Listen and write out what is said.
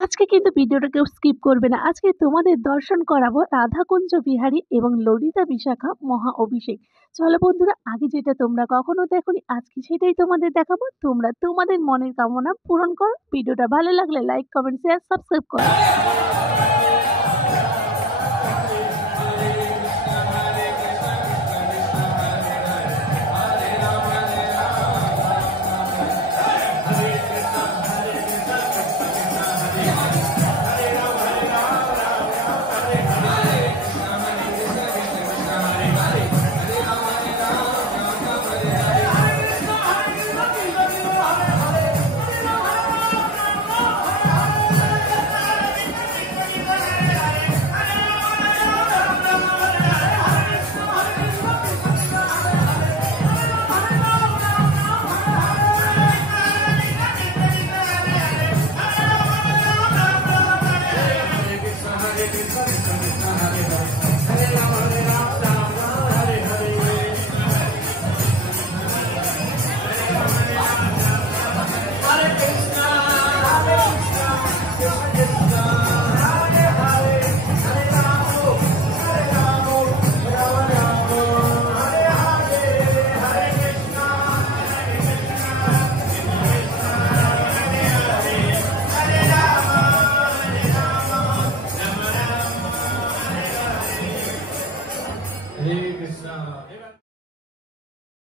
আজকে কিন্তু ভিডিওটা কেউ স্কিপ করবে না। আজকে তোমাদের দর্শন করাবো রাধাকুঞ্জ বিহারী এবং ললিতা বিশাখা মহা অভিষেক। চলো বন্ধুরা, আগে যেটা তোমরা কখনো দেখোনি আজকে সেটাই তোমাদের দেখাবো। তোমরা তোমাদের মনের কামনা পূরণ করো। ভিডিওটা ভালো লাগলে লাইক, কমেন্ট, শেয়ার, সাবস্ক্রাইব করো।